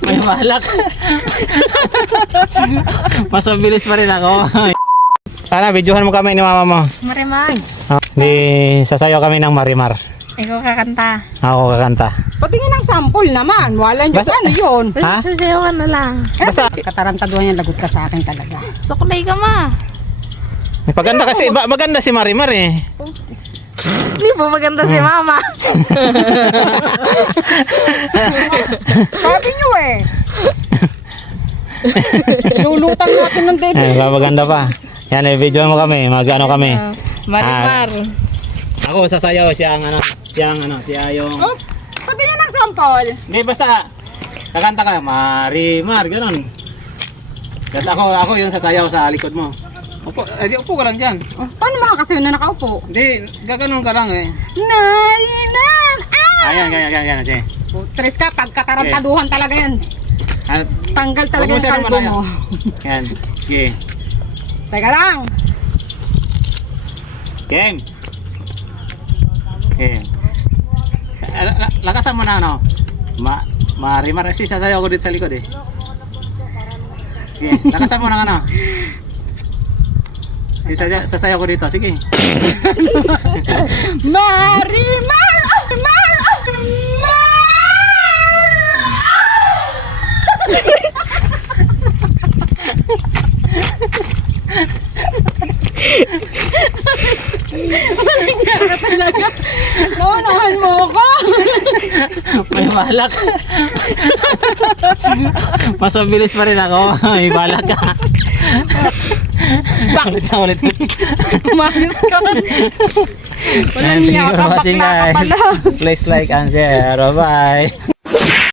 May balak. Mas mabilis pa rin ako. Sana, videohan mo kami ni mama mo. Marimar. Di sasayaw kami ng Marimar. Ikaw kakanta. Ako kakanta. Patingin ng sample naman. Wala nyo Basta- ano yun. Ha? Sasayawan na lang. Basta, Katarantaduhan yan, lagot ka sa akin talaga. Sukulay ka ma. maganda kasi, maganda si Marimar eh. Hindi po maganda si mama. Sabi nyo eh. Lulutang natin ng dede. Ay, maganda pa. Yan eh, videohan mo kami, mag-ano kami. Marimar. Ako sasayaw siya yung... Oh, patingin ng sample. Hindi, basta, kakanta ka, Marimar, gano'n. Tapos ako yung sasayaw sa likod mo. Upo, upo ka lang dyan. Oh, paano makakasayo na nakaupo? Hindi, gaganon ka lang eh. Nainan! Ah! Ayan, ganyan, sige. Tres ka, pagkatarantaduhan talaga yan. At, Tanggal talaga Huwag mo yung siya kalbo lumalayo. mo. yan, sige. Teka lang. Game. Okay. Lakasan mo na ano. Marimar, kasi sasayaw ko dito sa likod eh. Sige, lakasan mo na ano. Sasayaw ko dito, sige. Marimar! Talaga. Naunahan mo ako. May balak. Mas mabilis pa rin ako. May balak ka. Ulit. Umayos ka. Walang Thank you niya for ka, watching bakla ka guys. pala. Please like and share. Bye.